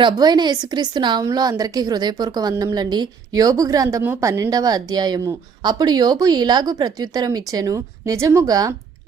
ప్రభువైన యేసుక్రీస్తు నామంలో అందరికీ హృదయపూర్వక వందనములండి. యోబు గ్రంథము 12వ అధ్యాయము. అప్పుడు యోబు ఇలాగు ప్రత్యుత్తరం ఇచ్చెను, నిజముగా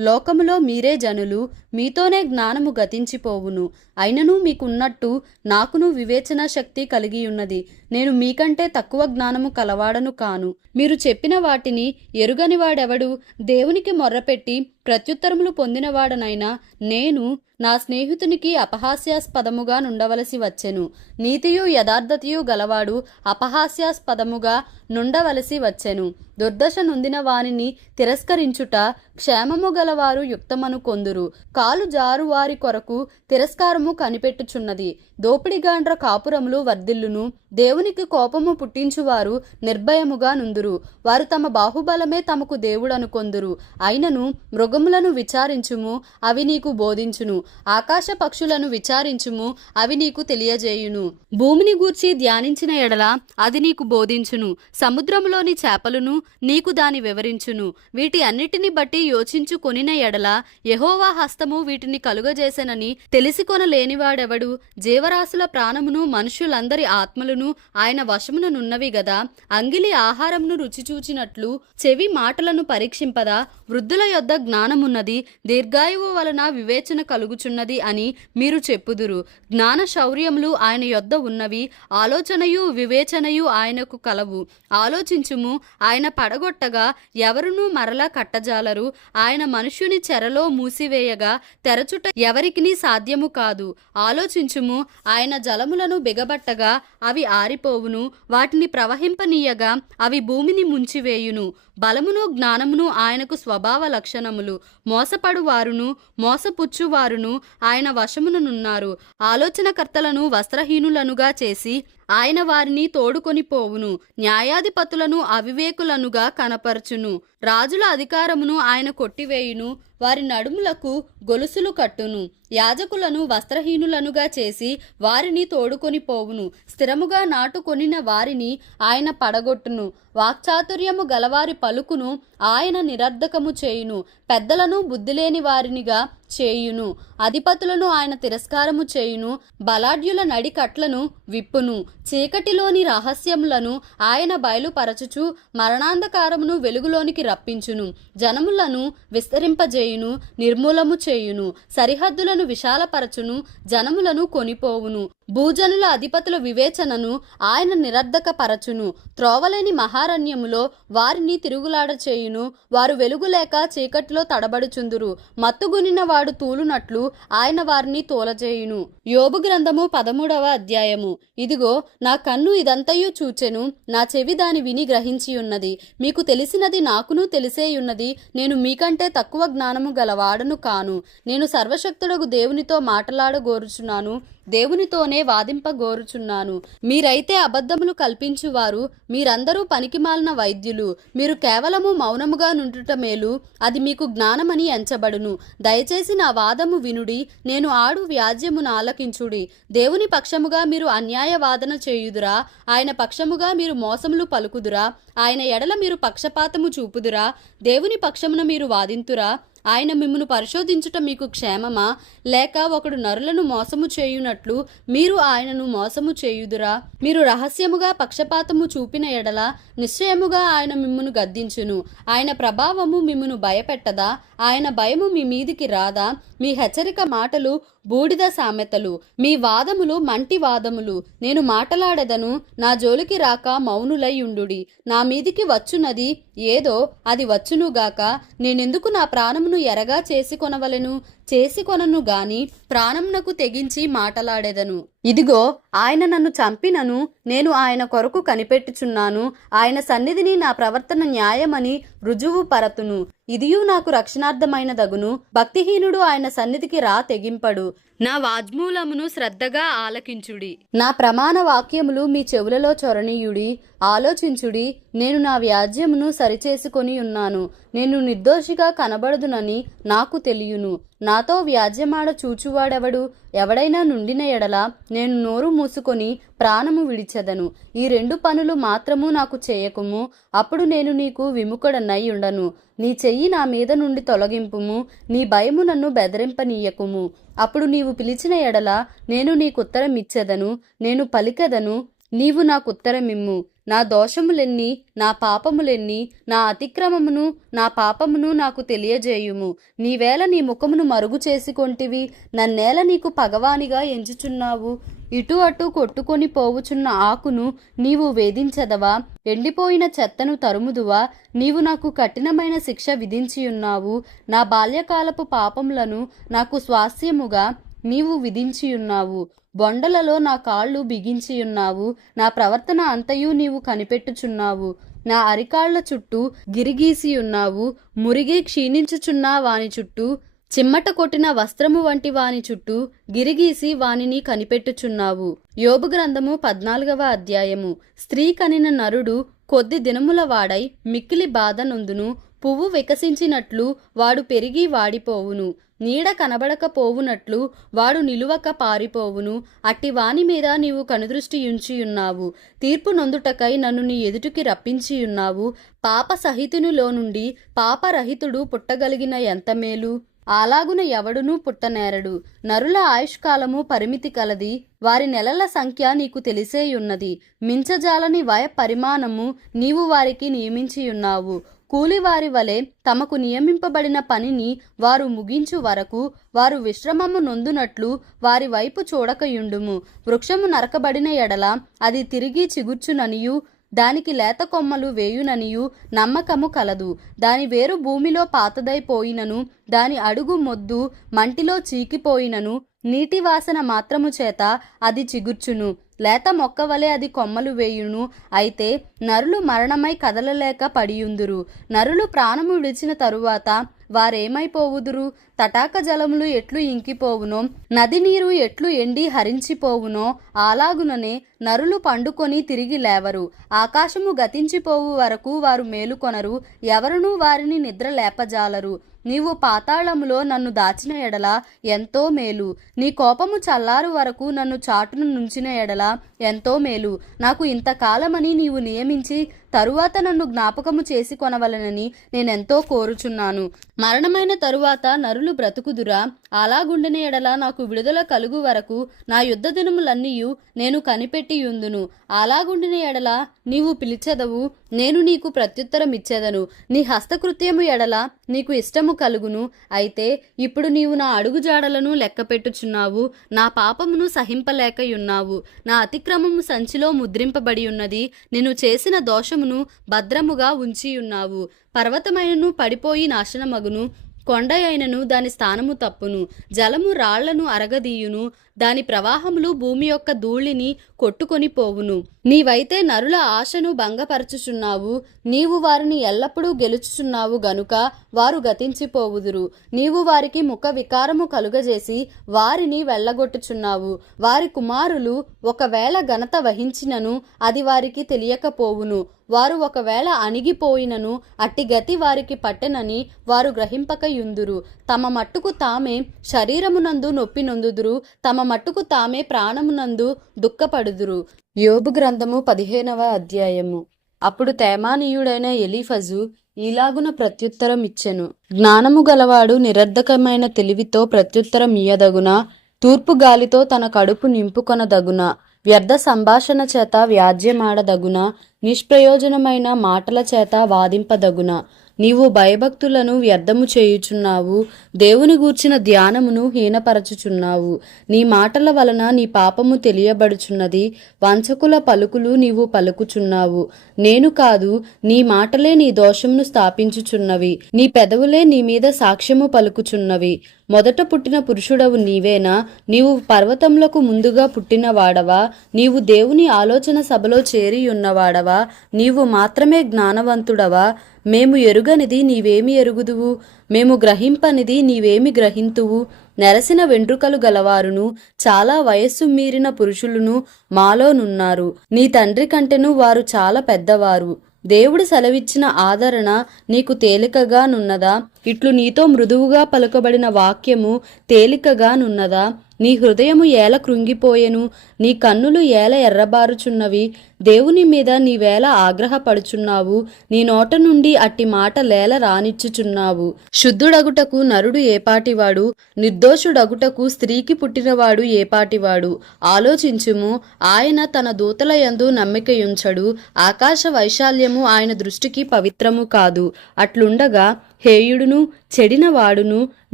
లోకములో మీరే జనులు, మీతోనే జ్ఞానము గతించిపోవును. అయినను మీకున్నట్టు నాకును వివేచన శక్తి కలిగి ఉన్నది. నేను మీకంటే తక్కువ జ్ఞానము కలవాడను కాను. మీరు చెప్పిన వాటిని ఎరుగని వాడెవడు? దేవునికి మొర్రపెట్టి ప్రత్యుత్తరములు పొందినవాడనైనా నేను నా స్నేహితునికి అపహాస్యాస్పదముగా నుండవలసి వచ్చెను. నీతియు యథార్థతయు గలవాడు అపహాస్యాస్పదముగా నుండవలసి వచ్చెను. దుర్దశ నొందిన వానిని తిరస్కరించుట క్షేమము గలవారు యుక్తమను కొందురు. కాలు జారు వారి కొరకు తిరస్కారము కనిపెట్టుచున్నది. దోపిడిగాండ్ర కాపురములు వర్ధిల్లును. దేవునికి కోపము పుట్టించువారు నిర్భయముగా నుందురు. వారు తమ బాహుబలమే తమకు దేవుడను కొందురు. అయినను మృగములను విచారించుము, అవి నీకు బోధించును. ఆకాశ పక్షులను విచారించుము, అవి నీకు తెలియజేయును. భూమిని గూర్చి ధ్యానించిన ఎడల అది నీకు బోధించును. సముద్రములోని చేపలను నీకు దాని వివరించును. వీటి అన్నిటిని బట్టి యోచించుకొనిన ఎడల యెహోవా హస్తము వీటిని కలుగజేసెనని తెలిసికొనలేనివాడెవడు? జీవరాశుల ప్రాణమును మనుష్యులందరి ఆత్మలను ఆయన వశముననున్నవి గదా. అంగిలి ఆహారమును రుచి చూచినట్లు చెవి మాటలను పరీక్షింపదా? వృద్ధుల యొద్ద జ్ఞానమున్నది, దీర్ఘాయువు వలన వివేచన కలుగుచున్నది అని మీరు చెప్పుదురు. జ్ఞాన శౌర్యములు ఆయన యొద్ద ఉన్నవి, ఆలోచనయు వివేచనయు ఆయనకు కలవు. ఆలోచించుము, ఆయన పడగొట్టగా ఎవరునూ మరలా కట్టజాలరు. ఆయన మనుష్యుని చెరలో మూసివేయగా తెరచుట ఎవరికిని సాధ్యము కాదు. ఆలోచించుము, ఆయన జలములను బిగబట్టగా అవి ఆరిపోవును. వాటిని ప్రవహింపనీయగా అవి భూమిని ముంచివేయును. బలమును జ్ఞానమును ఆయనకు స్వభావ లక్షణములు. మోసపడు వారును మోసపుచ్చువారును ఆయన వశముననున్నారు. ఆలోచనకర్తలను వస్త్రహీనులనుగా చేసి ఆయన వారిని తోడుకొని పోవును. న్యాయాధిపతులను అవివేకులనుగా కనపరచును. రాజుల అధికారమును ఆయన కొట్టివేయును. వారి నడుములకు గొలుసులు కట్టును. యాజకులను వస్త్రహీనులనుగా చేసి వారిని తోడుకొని పోవును. స్థిరముగా నాటుకొనిన వారిని ఆయన పడగొట్టును. వాక్చాతుర్యము గలవారి పలుకును ఆయన నిరర్ధకము చేయును. పెద్దలను బుద్ధిలేని వారినిగా చేయును. అధిపతులను ఆయన తిరస్కారము చేయును. బలాఢ్యుల నడికట్లను విప్పును. చీకటిలోని రహస్యములను ఆయన బయలుపరచుచు మరణాంధకారమును వెలుగులోనికి రప్పించును. జనములను విస్తరింపజేయును, నిర్మూలము చేయును. సరిహద్దులను విశాలపరచును, జనములను కొనిపోవును. భూజనుల అధిపతుల వివేచనను ఆయన నిరర్ధక పరచును. త్రోవలేని మహారణ్యములో వారిని తిరుగులాడ చేయును. వారు వెలుగులేక చీకటిలో తడబడుచుందురు. మత్తుగునిన వాడు తూలునట్లు ఆయన వారిని తోలజేయును. యోబు గ్రంథము 13వ అధ్యాయము. ఇదిగో, నా కన్ను ఇదంతయు చూచెను, నా చెవి దాని విని గ్రహించి ఉన్నది. మీకు తెలిసినది నాకును తెలిసేయున్నది. నేను మీకంటే తక్కువ జ్ఞానము గలవాడను కాను. నేను సర్వశక్తుడగు దేవునితో మాటలాడగోరుచున్నాను, దేవునితోనే వాదింపగోరుచున్నాను. మీరైతే అబద్ధములు కల్పించువారు, మీరందరూ పనికిమాలిన వైద్యులు. మీరు కేవలము మౌనముగా నుండుట మేలు, అది మీకు జ్ఞానమని ఎంచబడును. దయచేసి నా వాదము వినుడి, నేను ఆడు వ్యాజ్యమును ఆలకించుడి. దేవుని పక్షముగా మీరు అన్యాయ వాదన చేయుదురా? ఆయన పక్షముగా మీరు మోసములు పలుకుదురా? ఆయన ఎడల మీరు పక్షపాతము చూపుదురా? దేవుని పక్షమున మీరు వాదింతురా? ఆయన మిమ్మును పరిశోధించుట మీకు క్షేమమా? లేక ఒకడు నరులను మోసము చేయునట్లు మీరు ఆయనను మోసము చేయుదురా? మీరు రహస్యముగా పక్షపాతము చూపిన ఎడల నిశ్చయముగా ఆయన మిమ్మును గద్దించును. ఆయన ప్రభావము మిమ్మును భయపెట్టదా? ఆయన భయము మీ మీదికి రాదా? మీ హెచ్చరిక మాటలు బూడిద సామెతలు, మీ వాదములు మంటి వాదములు. నేను మాటలాడెదను, నా జోలికి రాక మౌనులై ఉండుడి. నా మీదికి వచ్చునది ఏదో అది వచ్చునుగాక. నేనెందుకు నా ప్రాణమును ఎరగా చేసుకొనవలెను? చేసుకొనను గాని ప్రాణమునకు తెగించి మాటలాడెదను. ఇదిగో, ఆయన నన్ను చంపినను నేను ఆయన కొరకు కనిపెట్టుచున్నాను. ఆయన సన్నిధిని నా ప్రవర్తన న్యాయమని రుజువు పరతును. ఇదియు నాకు రక్షణార్థమైనదగును. భక్తిహీనుడు ఆయన సన్నిధికి రా తెగింపడు. నా వాజ్మూలమును శ్రద్ధగా ఆలకించుడి. నా ప్రమాణ వాక్యములు మీ చెవులలో చొరనీయుడి. ఆలోచించుడి, నేను నా వ్యాజ్యమును సరిచేసుకొని ఉన్నాను. నేను నిర్దోషిగా కనబడదునని నాకు తెలియను. నాతో వ్యాజ్యమాడ చూచువాడెవడు? ఎవడైనా నుండిన ఎడల నేను నోరు మూసుకొని ప్రాణము విడిచెదను. ఈ 2 పనులు మాత్రము నాకు చేయకుము, అప్పుడు నేను నీకు విముఖుడనై ఉండను. నీ చెయ్యి నా మీద నుండి తొలగింపుము, నీ భయము నన్ను బెదిరింపనీయకుము. అప్పుడు నీవు పిలిచిన ఎడల నేను నీకుత్తరం ఇచ్చెదను, నేను పలికెదను, నీవు నాకుత్తరమిమ్ము. నా దోషములెన్ని, నా పాపములెన్ని, నా అతిక్రమమును నా పాపమును నాకు తెలియజేయుము. నీవేళ నీ ముఖమును మరుగు చేసుకొంటివి, నన్నేల నీకు పగవానిగా ఎంచుచున్నావు. ఇటు అటు కొట్టుకొని పోవుచున్న ఆకును నీవు వేధించదవా? ఎండిపోయిన చెత్తను తరుముదువా? నీవు నాకు కఠినమైన శిక్ష విధించియున్నావు. నా బాల్యకాలపు పాపములను నాకు స్వాస్యముగా నీవు విధించియున్నావు. బొండలలో నా కాళ్ళు బిగించియున్నావు. నా ప్రవర్తన అంతయు నీవు కనిపెట్టుచున్నావు. నా అరికాళ్ల చుట్టూ గిరిగీసియున్నావు. మురిగి క్షీణించుచున్న వాని చుట్టూ, చిమ్మట కొట్టిన వస్త్రము వంటి వాని చుట్టూ గిరిగీసి వానిని కనిపెట్టుచున్నావు. యోబు గ్రంథము 14వ అధ్యాయము. స్త్రీ కనిన నరుడు కొద్ది దినముల వాడై మిక్కిలి బాధ నొందును. పువ్వు వికసించినట్లు వాడు పెరిగి వాడిపోవును. నీడ కనబడకపోవునట్లు వాడు నిలువక పారిపోవును. అట్టి వాని మీద నీవు కనుదృష్టి ఉంచియున్నావు. తీర్పు నొందుటకై నన్ను నీ ఎదుటికి రప్పించియున్నావు. పాప సహితునిలో నుండి పాపరహితుడు పుట్టగలిగిన ఎంత మేలు! అలాగున ఎవడునూ పుట్టనేరడు. నరుల ఆయుష్కాలము పరిమితి కలది, వారి నెలల సంఖ్య నీకు తెలిసేయున్నది. మించజాలని వయ పరిమాణము నీవు వారికి నియమించియున్నావు. కూలివారి వలె తమకు నియమింపబడిన పనిని వారు ముగించు వరకు వారు విశ్రమము నొందునట్లు వారి వైపు చూడకయుండుము. వృక్షము నరకబడిన ఎడల అది తిరిగి చిగుర్చుననియు దానికి లేత కొమ్మలు వేయుననియు నమ్మకము కలదు. దాని వేరు భూమిలో పాతదైపోయినను, దాని అడుగు మొద్దు మంటిలో చీకిపోయినను, నీటి వాసన మాత్రము చేత అది చిగుర్చును. లేత మొక్కవలే అది కొమ్మలు వేయును. అయితే నరులు మరణమై కదలలేక పడియుందురు. నరులు ప్రాణము విడిచిన తరువాత వారేమైపోవుదురు? తటాక జలములు ఎట్లు ఇంకిపోవునో, నది నీరు ఎట్లు ఎండి హరించిపోవునో, అలాగుననే నరులు పండుకొని తిరిగి లేవరు. ఆకాశము గతించిపోవు వరకు వారు మేలుకొనరు, ఎవరునూ వారిని నిద్ర లేపజాలరు. నీవు పాతాళములో నన్ను దాచిన ఎడల ఎంతో మేలు. నీ కోపము చల్లారు వరకు నన్ను చాటును నుంచిన ఎడల ఎంతో మేలు. నాకు ఇంతకాలమని నీవు నియమించి తరువాత నన్ను జ్ఞాపకము చేసి కొనవలనని నేనెంతో కోరుచున్నాను. మరణమైన తరువాత నరులు బ్రతుకుదురా? అలాగుండిన ఎడల నాకు విడుదల కలుగు వరకు నా యుద్ధ దినములన్నీయు నేను కనిపెట్టియుందును. అలాగుండిన ఎడల నీవు పిలిచెదవు, నేను నీకు ప్రత్యుత్తరం ఇచ్చేదను. నీ హస్తకృత్యము ఎడల నీకు ఇష్టము కలుగును. అయితే ఇప్పుడు నీవు నా అడుగుజాడలను లెక్కపెట్టుచున్నావు. నా పాపమును సహింపలేకయున్నావు. నా అతిక్రమము సంచిలో ముద్రింపబడి ఉన్నది. నేను చేసిన దోషమును భద్రముగా ఉంచియున్నావు. పర్వతమైనను పడిపోయి నాశనమగును, కొండ అయినను దాని స్థానము తప్పును. జలము రాళ్లను అరగదీయును, దాని ప్రవాహములు భూమి యొక్క ధూళిని కొట్టుకొని పోవును. నీవైతే నరుల ఆశను భంగపరచుచున్నావు. నీవు వారిని ఎల్లప్పుడూ గెలుచుచున్నావు గనుక వారు గతించిపోవుదురు. నీవు వారికి ముఖ వికారము కలుగజేసి వారిని వెళ్ళగొట్టుచున్నావు. వారి కుమారులు ఒకవేళ ఘనత వహించినను అది వారికి తెలియకపోవును. వారు ఒకవేళ అణిగిపోయినను అట్టి గతి వారికి పట్టెనని వారు గ్రహింపకయుందురు. తమ మట్టుకు తామే శరీరమునందు నొప్పి నొందుదురు, తమ మట్టుకు తామే ప్రాణమునందు దుఃఖపడుదురు. యోబు గ్రంథము 15వ అధ్యాయము. అప్పుడు తేమానీయుడైన ఎలీఫజు ఈలాగున ప్రత్యుత్తరం ఇచ్చెను. జ్ఞానము గలవాడు నిరర్ధకమైన తెలివితో ప్రత్యుత్తరం ఇయ్యదగునా? తూర్పు గాలితో తన కడుపు నింపుకొనదగునా? వ్యర్థ సంభాషణ చేత వ్యాజ్యమాడదగునా? నిష్ప్రయోజనమైన మాటల చేత వాదింపదగునా? నీవు భయభక్తులను వ్యర్థము చేయుచున్నావు, దేవుని గూర్చిన ధ్యానమును హీనపరచుచున్నావు. నీ మాటల వలన నీ పాపము తెలియబడుచున్నది, వంచకుల పలుకులు నీవు పలుకుచున్నావు. నేను కాదు, నీ మాటలే నీ దోషమును స్థాపించుచున్నవి, నీ పెదవులే నీ మీద సాక్ష్యము పలుకుచున్నవి. మొదట పుట్టిన పురుషుడవు నీవేనా? నీవు పర్వతములకు ముందుగా పుట్టినవాడవా? నీవు దేవుని ఆలోచన సభలో చేరియున్నవాడవా? నీవు మాత్రమే జ్ఞానవంతుడవా? మేము ఎరుగనిది నీవేమి ఎరుగుదువు? మేము గ్రహింపనిది నీవేమి గ్రహింతువు? నెరసిన వెంట్రుకలు గలవారును చాలా వయస్సు మీరిన పురుషులను మాలోనున్నారు. నీ తండ్రి కంటెను వారు చాలా పెద్దవారు. దేవుడు సెలవిచ్చిన ఆదరణ నీకు తేలికగానున్నదా? ఇట్లు నీతో మృదువుగా పలుకబడిన వాక్యము తేలికగానున్నదా? నీ హృదయము ఏల కృంగిపోయెను, నీ కన్నులు ఏల ఎర్రబారుచున్నవి. దేవుని మీద నీవేళ ఆగ్రహపడుచున్నావు, నీ నోట నుండి అట్టి మాట లేల రానిచ్చుచున్నావు. శుద్ధుడగుటకు నరుడు ఏపాటివాడు, నిర్దోషుడగుటకు స్త్రీకి పుట్టినవాడు ఏపాటివాడు? ఆలోచించుము. ఆయన తన దూతల యందు నమ్మికయుంచడు, ఆకాశ వైశాల్యము ఆయన దృష్టికి పవిత్రము కాదు. అట్లుండగా హేయుడును చెడినవాడును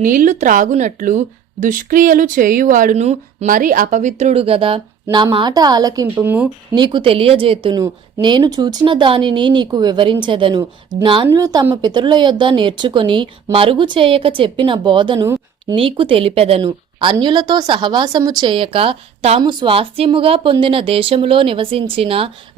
నీళ్లు త్రాగునట్లు దుష్క్రియలు చేయువాడును మరి అపవిత్రుడు గదా. నా మాట ఆలకింపుము, నీకు తెలియజేతును. నేను చూచిన దానిని నీకు వివరించెదను. జ్ఞానులు తమ పితరుల యొద్ద నేర్చుకొని మరుగు చేయక చెప్పిన బోధను నీకు తెలిపెదను. అన్యులతో సహవాసము చేయక తాము స్వాస్థ్యముగా పొందిన దేశములో నివసించిన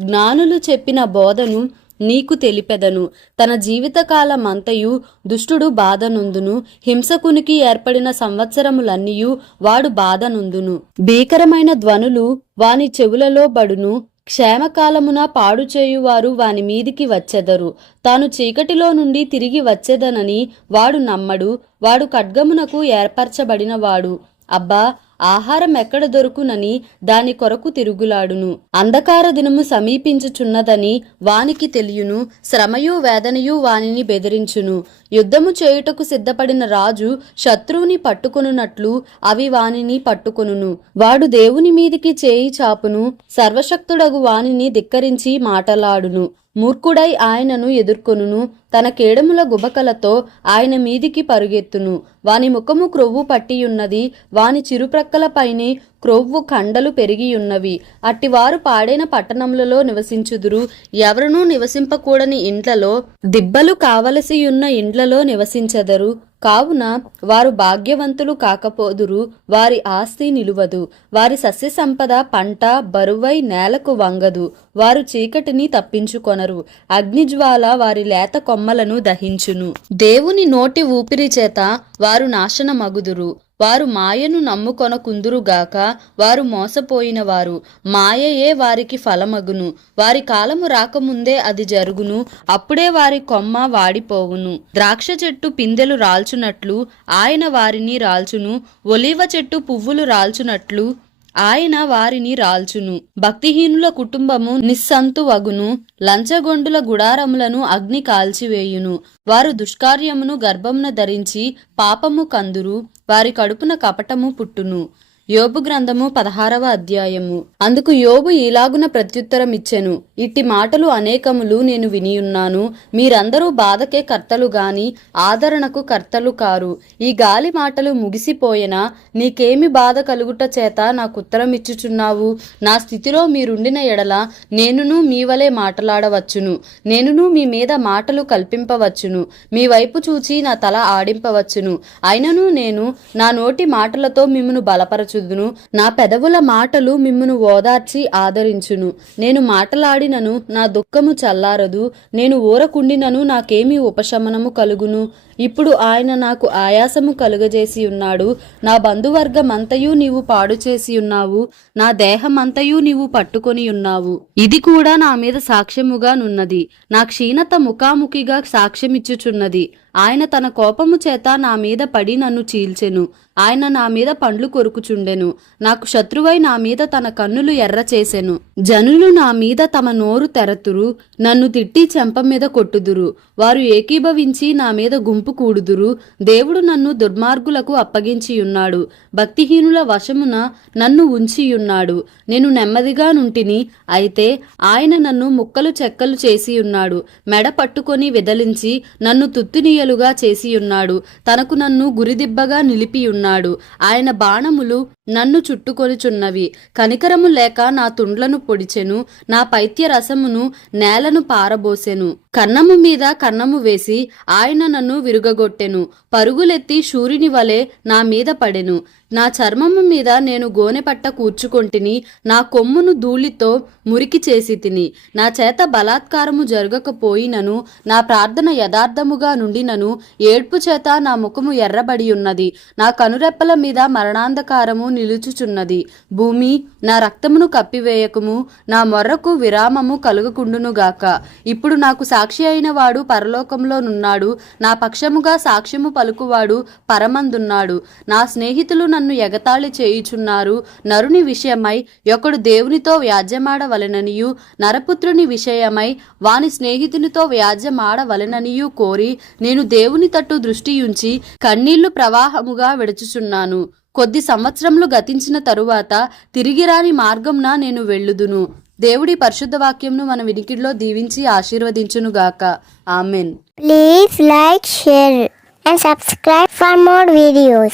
జ్ఞానులు చెప్పిన బోధను నీకు తెలిపెదను. తన జీవితకాలమంతయు దుష్టుడు బాధనుందును, హింసకునికి ఏర్పడిన సంవత్సరములన్నీయు వాడు బాధనుందును. భీకరమైన ధ్వనులు వాని చెవులలో బడును, క్షేమకాలమున పాడు చేయువారు వాని మీదికి వచ్చెదరు. తాను చీకటిలో నుండి తిరిగి వచ్చేదనని వాడు నమ్మడు, వాడు ఖడ్గమునకు ఏర్పరచబడినవాడు. అబ్బా, ఆహారం ఎక్కడ దొరుకునని దాని కొరకు తిరుగులాడును. అంధకార దినము సమీపించుచున్నదని వానికి తెలియను, శ్రమయు వేదనయు వానిని బెదిరించును. యుద్ధము చేయుటకు సిద్ధపడిన రాజు శత్రువుని పట్టుకొనున్నట్లు అవి వానిని పట్టుకొనును. వాడు దేవుని మీదికి చేయి చాపును, సర్వశక్తుడగు వానిని ధిక్కరించి మాటలాడును. మూర్ఖుడై ఆయనను ఎదుర్కొనును, తన కేడముల గుబకలతో ఆయన మీదికి పరుగెత్తును. వాని ముఖము క్రొవ్వు పట్టియున్నది, వాని చిరుప్రక్కలపైనే క్రొవ్వు కండలు పెరిగియున్నవి. అట్టివారు పాడైన పట్టణములలో నివసించుదురు, ఎవరునూ నివసింపకూడని ఇండ్లలో, దిబ్బలు కావలసియున్న ఇండ్లలో నివసించెదరు. కావున వారు భాగ్యవంతులు కాకపోదురు, వారి ఆస్తి నిలువదు. వారి సస్య సంపద పంట బరువై నేలకు వంగదు. వారు చీకటిని తప్పించుకొనరు, అగ్నిజ్వాల వారి లేత కొమ్మలను దహించును. దేవుని నోటి ఊపిరి చేత వారు నాశనమగుదురు. వారు మాయను నమ్ముకొనకుందురుగాక, వారు మోసపోయినవారు. మాయయే వారికి ఫలమగును. వారి కాలము రాకముందే అది జరుగును, అప్పుడే వారి కొమ్మ వాడిపోవును. ద్రాక్ష చెట్టు పిందెలు రాల్చునట్లు ఆయన వారిని రాల్చును, ఒలీవ చెట్టు పువ్వులు రాల్చునట్లు ఆయన వారిని రాల్చును. భక్తిహీనుల కుటుంబము నిస్సంతువగును, లంచగొండుల గుడారములను అగ్ని కాల్చివేయును. వారు దుష్కార్యమును గర్భమున ధరించి పాపము కందురు, వారి కడుపున కపటము పుట్టును. యోబు గ్రంథము 16వ అధ్యాయము. అందుకు యోబు ఈలాగున ప్రత్యుత్తరం ఇచ్చెను, ఇట్టి మాటలు అనేకములు నేను వినియున్నాను. మీరందరూ బాధకే కర్తలు గాని ఆదరణకు కర్తలు కారు. ఈ గాలి మాటలు ముగిసిపోయినా నీకేమి బాధ కలుగుట చేత నాకుత్తరం ఇచ్చుచున్నావు? నా స్థితిలో మీరుండిన ఎడల నేనును మీ వలె మాటలాడవచ్చును, నేనును మీ మీద మాటలు కల్పింపవచ్చును, మీ వైపు చూచి నా తల ఆడింపవచ్చును. అయినను నేను నా నోటి మాటలతో మిమ్మును బలపరచు, నా పెదవుల మాటలు మిమ్మును ఓదార్చి ఆదరించును. నేను మాటలాడినను నా దుఃఖము చల్లారదు, నేను ఊరకుండినను నాకేమి ఉపశమనము కలుగును? ఇప్పుడు ఆయన నాకు ఆయాసము కలుగజేసి ఉన్నాడు. నా బంధువర్గమంతయు నీవు పాడు చేసి ఉన్నావు, నా దేహమంతయు నీవు పట్టుకొని ఉన్నావు. ఇది కూడా నా మీద సాక్ష్యముగా నున్నది, నా క్షీణత ముఖాముఖిగా సాక్ష్యమిచ్చుచున్నది. ఆయన తన కోపము చేత నా మీద పడి నన్ను చీల్చెను. ఆయన నా మీద పండ్లు కొరుకుచుండెను. నాకు శత్రువై నా మీద తన కన్నులు ఎర్ర చేసెను. జనులు నా మీద తమ నోరు తెరతురు, నన్ను తిట్టి చెంప మీద కొట్టుదురు. వారు ఏకీభవించి నా మీద గుంపు కూడుదురు. దేవుడు నన్ను దుర్మార్గులకు అప్పగించియున్నాడు, భక్తిహీనుల వశమున నన్ను ఉంచియున్నాడు. నేను నెమ్మదిగా నుంటిని, అయితే ఆయన నన్ను ముక్కలు చెక్కలు చేసియున్నాడు. మెడ పట్టుకొని విదలించి నన్ను తుత్తునీయలుగా చేసియున్నాడు. తనకు నన్ను గురిదిబ్బగా నిలిపియున్నాడు. ఆయన బాణములు నన్ను చుట్టుకొనిచున్నవి. కనికరము లేక నా తుండ్లను పొడిచెను, నా పైత్య రసమును నేలను పారబోసెను. కన్నము మీద కన్నము వేసి ఆయన నన్ను విరుగగొట్టెను. పరుగులెత్తి శూరుని వలె నా మీద పడెను. నా చర్మము మీద నేను గోనెపట్ట కూర్చుకొంటిని, నా కొమ్మును ధూళితో మురికి చేసి తిని. నా చేత బలాత్కారము జరగకపోయినను, నా ప్రార్థన యథార్థముగా నుండినను, ఏడ్పు చేత నా ముఖము ఎర్రబడి ఉన్నది. నా కనురెప్పల మీద మరణాంధకారము నిలుచుచున్నది. భూమి, నా రక్తమును కప్పివేయకము, నా మొర్రకు విరామము కలుగకుండునుగాక. ఇప్పుడు నాకు సాక్షి అయిన వాడు పరలోకంలోనున్నాడు, నా పక్షముగా సాక్ష్యము పలుకువాడు పరమందున్నాడు. నా స్నేహితులు నన్ను ఎగతాళి చేయుచున్నారు. నరుని విషయమై ఒకడు దేవునితో వ్యాజ్యమాడవలెననియు, నరపుత్రుని విషయమై వాని స్నేహితునితో వ్యాజ్యమాడవలెననియు కోరి, నేను దేవుని తట్టు దృష్టియుంచి కన్నీళ్లు ప్రవాహముగా విడుచుచున్నాను. కొద్ది సంవత్సరములు గతించిన తరువాత తిరిగి రాని మార్గంన నేను వెళ్ళుదును. దేవుడి పరిశుద్ధ వాక్యంను మన వినికిడిలో దీవించి ఆశీర్వదించునుగాక. Amen. Please like, share and subscribe for more videos.